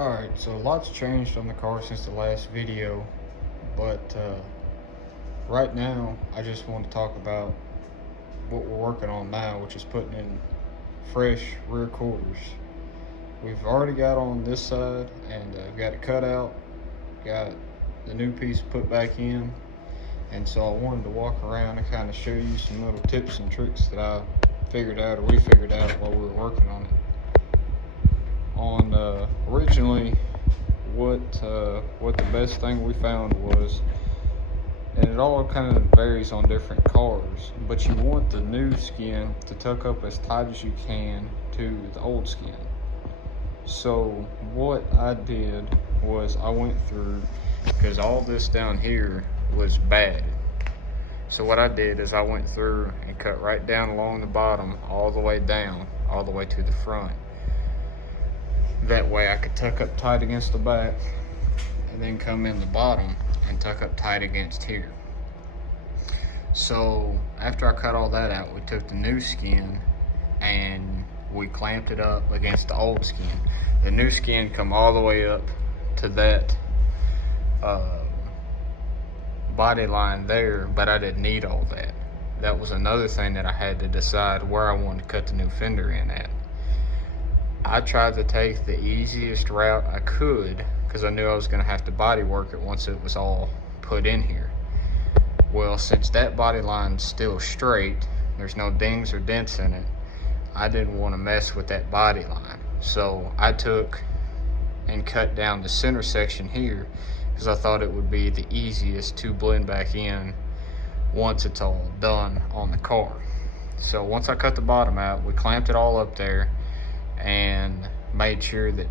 Alright, so lots changed on the car since the last video, but right now I just want to talk about what we're working on now, which is putting in fresh rear quarters. We've already got on this side and got it cut out, got the new piece put back in, and so I wanted to walk around and kind of show you some little tips and tricks that I figured out, or we figured out while we were working on it. Originally, what the best thing we found was, and it all kind of varies on different cars, but you want the new skin to tuck up as tight as you can to the old skin. So what I did was I went through, because all this down here was bad. So what I did is I went through and cut right down along the bottom, all the way down, all the way to the front. That way I could tuck up tight against the back and then come in the bottom and tuck up tight against here. So after I cut all that out, we took the new skin and we clamped it up against the old skin. The new skin come all the way up to that body line there, but I didn't need all that. That was another thing that I had to decide where I wanted to cut the new fender in at. I tried to take the easiest route I could because I knew I was going to have to body work it once it was all put in here. Well, since that body line's still straight, there's no dings or dents in it, I didn't want to mess with that body line. So I took and cut down the center section here because I thought it would be the easiest to blend back in once it's all done on the car. So once I cut the bottom out, we clamped it all up there and made sure that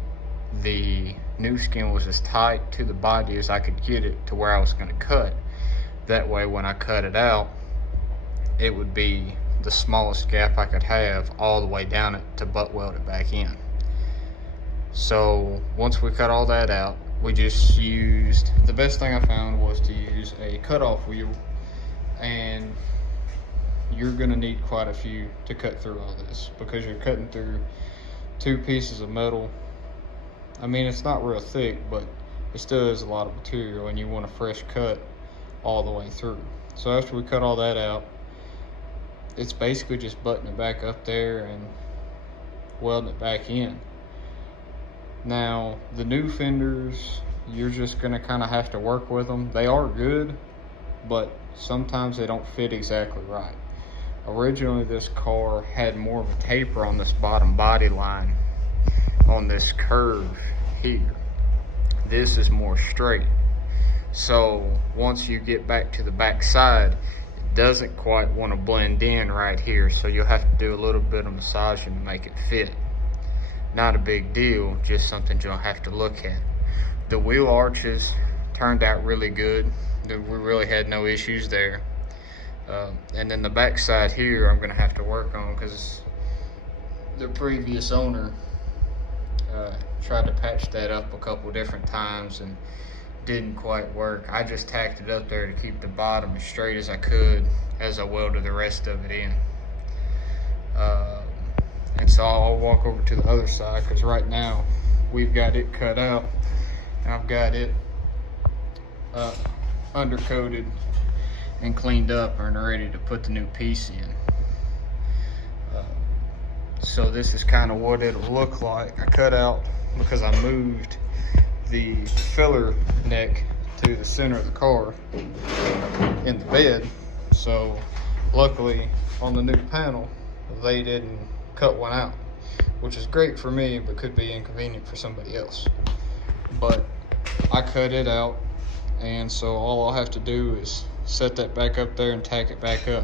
the new skin was as tight to the body as I could get it to where I was going to cut. That way when I cut it out, it would be the smallest gap I could have all the way down it to butt weld it back in. So once we cut all that out, we just used, the best thing I found was to use a cutoff wheel, and you're going to need quite a few to cut through all this because you're cutting through two pieces of metal. I mean, it's not real thick, but it still is a lot of material, and you want a fresh cut all the way through. So after we cut all that out, it's basically just buttoning it back up there and welding it back in. Now, the new fenders, you're just going to kind of have to work with them. They are good, but sometimes they don't fit exactly right. Originally, this car had more of a taper on this bottom body line on this curve here. This is more straight. So once you get back to the back side, it doesn't quite want to blend in right here. So you'll have to do a little bit of massaging to make it fit. Not a big deal, just something you'll have to look at. The wheel arches turned out really good. We really had no issues there. And then the back side here I'm going to have to work on because the previous owner tried to patch that up a couple different times and didn't quite work. I just tacked it up there to keep the bottom as straight as I could as I welded the rest of it in. And so I'll walk over to the other side because right now we've got it cut out and I've got it undercoated and cleaned up and ready to put the new piece in. So this is kind of what it'll look like. I cut out because I moved the filler neck to the center of the car in the bed. So luckily on the new panel, they didn't cut one out, which is great for me, but could be inconvenient for somebody else. But I cut it out, and so all I'll have to do is set that back up there and tack it back up.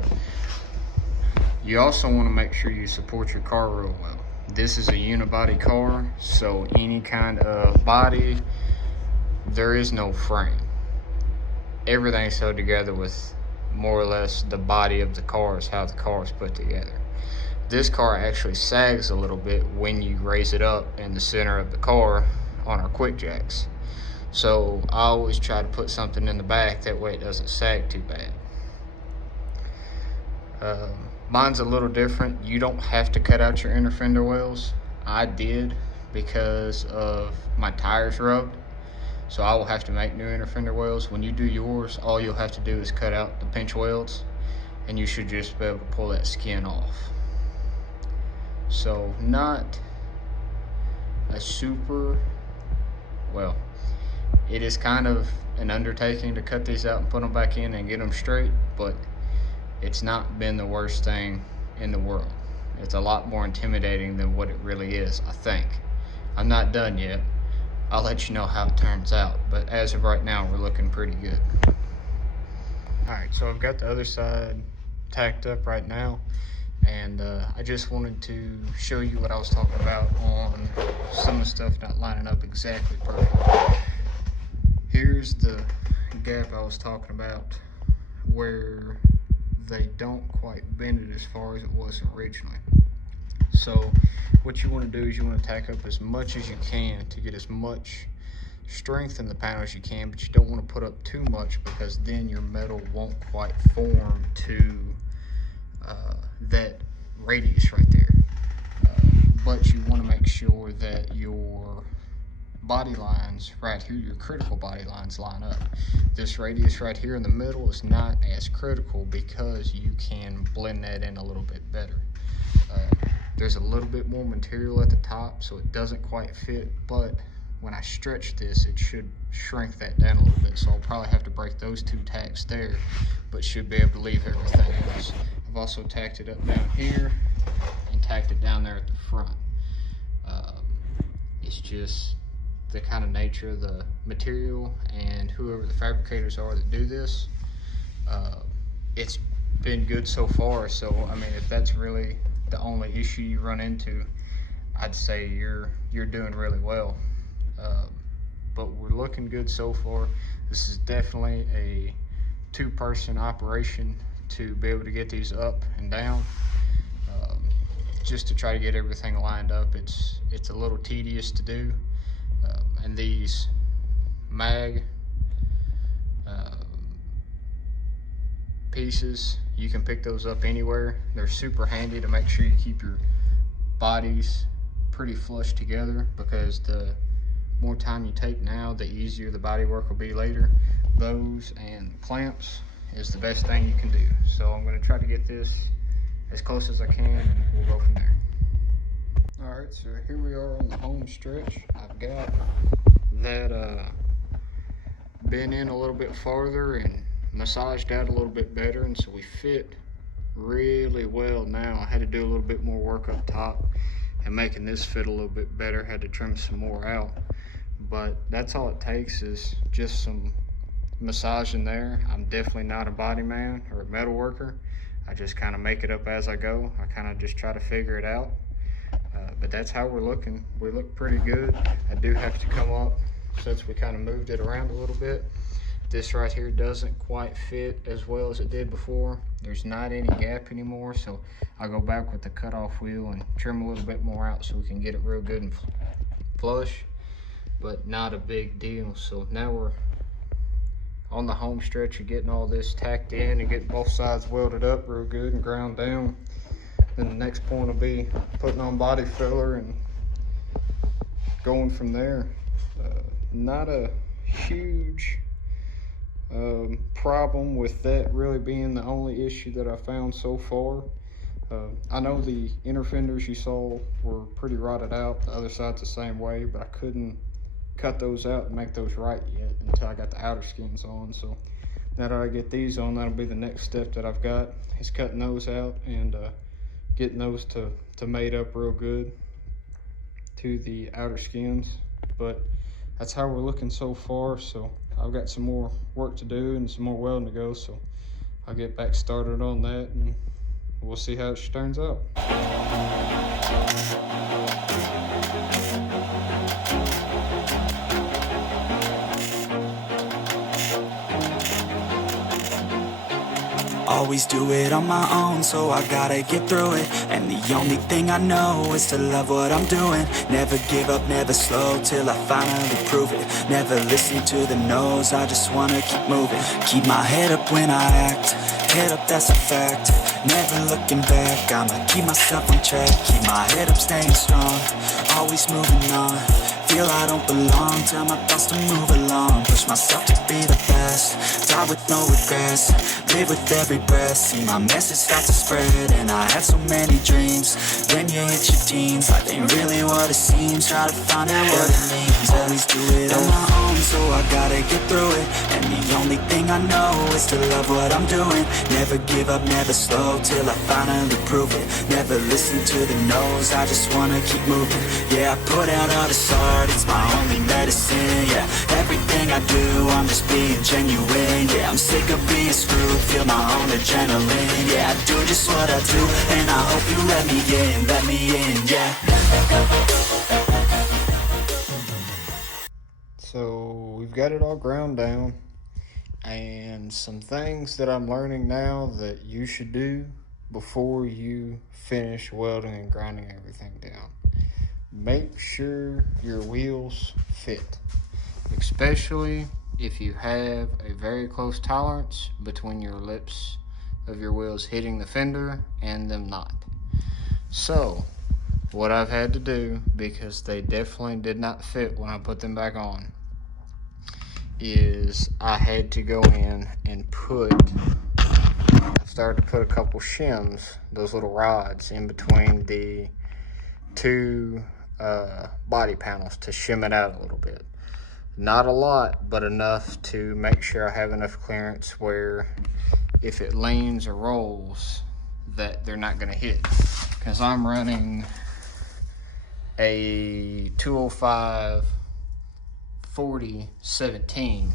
You also want to make sure you support your car real well. This is a unibody car, so any kind of body, there is no frame. Everything's held together with more or less the body of the car is how the car is put together. This car actually sags a little bit when you raise it up in the center of the car on our quick jacks. So I always try to put something in the back, that way it doesn't sag too bad. Mine's a little different. You don't have to cut out your inner fender wells. I did because of my tires rubbed. So I will have to make new inner fender welds. When you do yours, all you'll have to do is cut out the pinch welds, and you should just be able to pull that skin off. So not a super, well, it is kind of an undertaking to cut these out and put them back in and get them straight, but it's not been the worst thing in the world. It's a lot more intimidating than what it really is, I think. I'm not done yet. I'll let you know how it turns out, but as of right now, we're looking pretty good. Alright, so I've got the other side tacked up right now, and I just wanted to show you what I was talking about on some of the stuff not lining up exactly perfect. Here's the gap I was talking about where they don't quite bend it as far as it was originally. So what you want to do is you want to tack up as much as you can to get as much strength in the panel as you can, but you don't want to put up too much because then your metal won't quite form to that radius right there. But you want to make sure that your body lines right here, your critical body lines, line up. This radius right here in the middle is not as critical because you can blend that in a little bit better. There's a little bit more material at the top, so it doesn't quite fit, but when I stretch this, it should shrink that down a little bit. So I'll probably have to break those two tacks there, but should be able to leave everything else. I've also tacked it up down here and tacked it down there at the front. It's just the kind of nature of the material and whoever the fabricators are that do this. It's been good so far, so I mean, if that's really the only issue you run into, I'd say you're doing really well. But we're looking good so far. This is definitely a two-person operation to be able to get these up and down. Just to try to get everything lined up, it's a little tedious to do. And these mag pieces, you can pick those up anywhere. They're super handy to make sure you keep your bodies pretty flush together, because the more time you take now, the easier the body work will be later. Those and clamps is the best thing you can do. So I'm going to try to get this as close as I can, and we'll go from there. Alright, so here we are on the home stretch. I've got that bent in a little bit farther and massaged out a little bit better, and so we fit really well now. I had to do a little bit more work up top and making this fit a little bit better. Had to trim some more out, but that's all it takes is just some massaging there. I'm definitely not a body man or a metal worker. I just kind of make it up as I go. I kind of just try to figure it out. But that's how we're looking. We look pretty good. I do have to come up since we kind of moved it around a little bit. This right here doesn't quite fit as well as it did before. There's not any gap anymore, so I'll go back with the cutoff wheel and trim a little bit more out so we can get it real good and flush, but not a big deal. So now we're on the home stretch of getting all this tacked in and getting both sides welded up real good and ground down. Then the next point will be putting on body filler and going from there. Not a huge problem with that really being the only issue that I found so far. I know the inner fenders you saw were pretty rotted out. The other side's the same way, but I couldn't cut those out and make those right yet until I got the outer skins on. So now that I get these on, that'll be the next step that I've got, is cutting those out and getting those to mate up real good to the outer skins. But that's how we're looking so far. So I've got some more work to do and some more welding to go, so I'll get back started on that and we'll see how it turns out. Always do it on my own, so I gotta get through it. And the only thing I know is to love what I'm doing. Never give up, never slow, till I finally prove it. Never listen to the no's, I just wanna keep moving. Keep my head up when I act, head up, that's a fact. Never looking back, I'ma keep myself on track. Keep my head up, staying strong, always moving on. Feel I don't belong, tell my thoughts to move along. Push myself to be the best, die with no regrets. Live with every breath, see my message start to spread. And I had so many dreams, when you hit your teens, life ain't really what it seems. Try to find out what it means, always do it on my own, so I gotta get through it. And the only thing I know is to love what I'm doing. Never give up, never slow, till I finally prove it. Never listen to the no's, I just wanna keep moving. Yeah, I put out all this art, it's my only medicine. Yeah, everything I do, I'm just being genuine. Yeah, I'm sick of being screwed, feel my own adrenaline. Yeah, I do just what I do, and I hope you let me in, yeah. So we've got it all ground down, and some things that I'm learning now that you should do before you finish welding and grinding everything down. Make sure your wheels fit, especially if you have a very close tolerance between your lips of your wheels hitting the fender and them not. So what I've had to do, because they definitely did not fit when I put them back on, is I had to go in and started to put a couple shims, those little rods, in between the two body panels to shim it out a little bit. Not a lot, but enough to make sure I have enough clearance where if it leans or rolls, that they're not going to hit. Because I'm running a 205 40-17,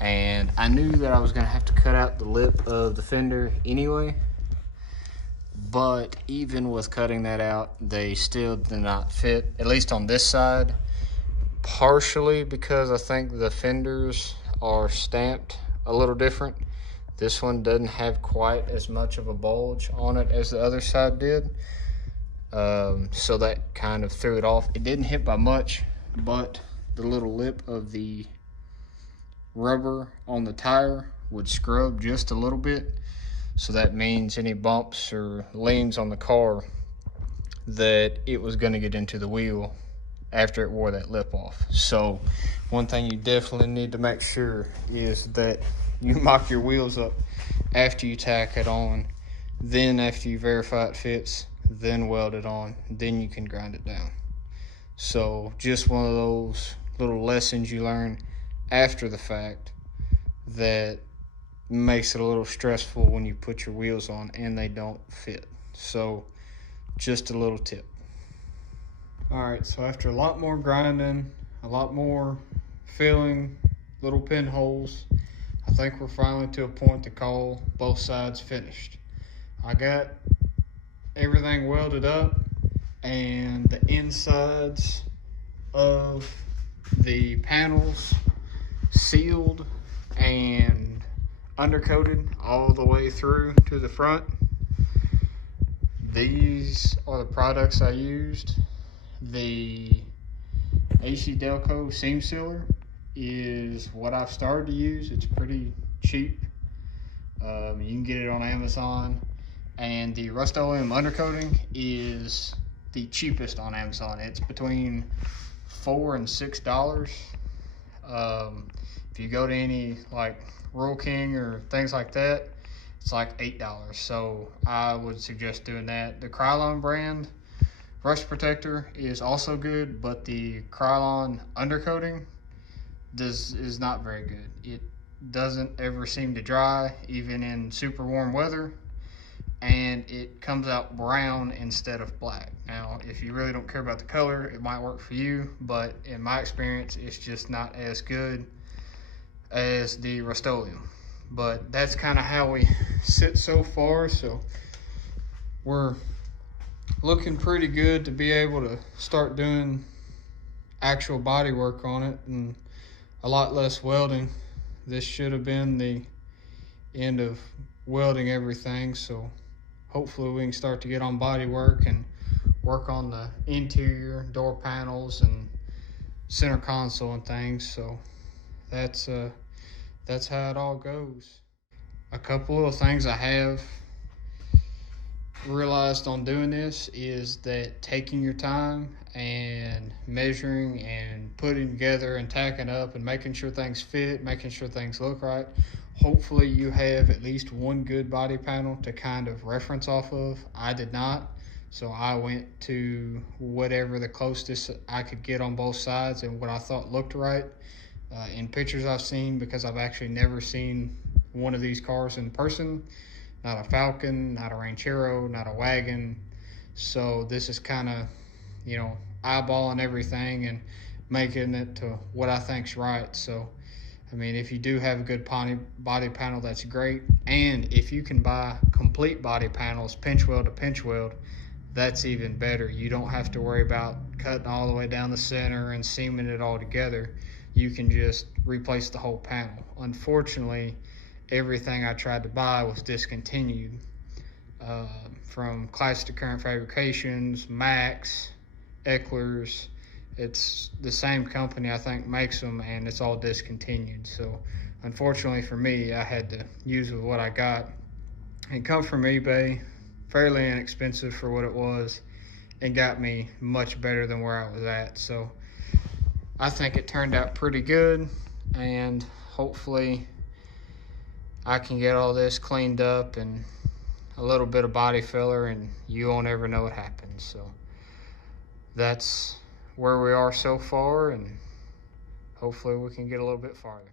and I knew that I was going to have to cut out the lip of the fender anyway, but even with cutting that out, they still did not fit, at least on this side, partially because I think the fenders are stamped a little different. This one doesn't have quite as much of a bulge on it as the other side did, so that kind of threw it off. It didn't hit by much, but the little lip of the rubber on the tire would scrub just a little bit, so that means any bumps or leans on the car, that it was going to get into the wheel after it wore that lip off. So one thing you definitely need to make sure is that you mock your wheels up after you tack it on, then after you verify it fits, then weld it on, then you can grind it down. So just one of those little lessons you learn after the fact that makes it a little stressful when you put your wheels on and they don't fit. So just a little tip. All right, so after a lot more grinding, a lot more filling little pinholes, I think we're finally to a point to call both sides finished. I got everything welded up, and the insides of the panels sealed and undercoated all the way through to the front. These are the products I used. The AC Delco seam sealer is what I've started to use. It's pretty cheap. You can get it on Amazon. And the Rust-Oleum undercoating is the cheapest on Amazon. It's between $4 and $6. If you go to any like Rural King or things like that, it's like $8. So I would suggest doing that. The Krylon brand rust protector is also good, but the Krylon undercoating is not very good. It doesn't ever seem to dry, even in super warm weather, and it comes out brown instead of black. Now, if you really don't care about the color, it might work for you, but in my experience, it's just not as good as the Rust-Oleum. But that's kind of how we sit so far, so we're looking pretty good to be able to start doing actual body work on it and a lot less welding. This should have been the end of welding everything, so hopefully we can start to get on body work and work on the interior door panels and center console and things. So that's how it all goes. A couple of things I have realized on doing this is that taking your time and measuring and putting together and tacking up and making sure things fit, making sure things look right. Hopefully you have at least one good body panel to kind of reference off of. I did not, so I went to whatever the closest I could get on both sides and what I thought looked right. In pictures I've seen, because I've actually never seen one of these cars in person, not a Falcon, not a Ranchero, not a wagon. So this is kind of, eyeballing everything and making it to what I think's right. So, I mean, if you do have a good body panel, that's great. And if you can buy complete body panels, pinch weld to pinch weld, that's even better. You don't have to worry about cutting all the way down the center and seaming it all together. You can just replace the whole panel. Unfortunately, everything I tried to buy was discontinued, from Classic to Current Fabrications, Max, Eckler's. It's the same company, I think, makes them, and it's all discontinued. So unfortunately for me, I had to use with what I got. It comes from eBay, fairly inexpensive for what it was, and got me much better than where I was at. So I think it turned out pretty good, and hopefully I can get all this cleaned up and a little bit of body filler, and you won't ever know what happens. So that's where we are so far, and hopefully we can get a little bit farther.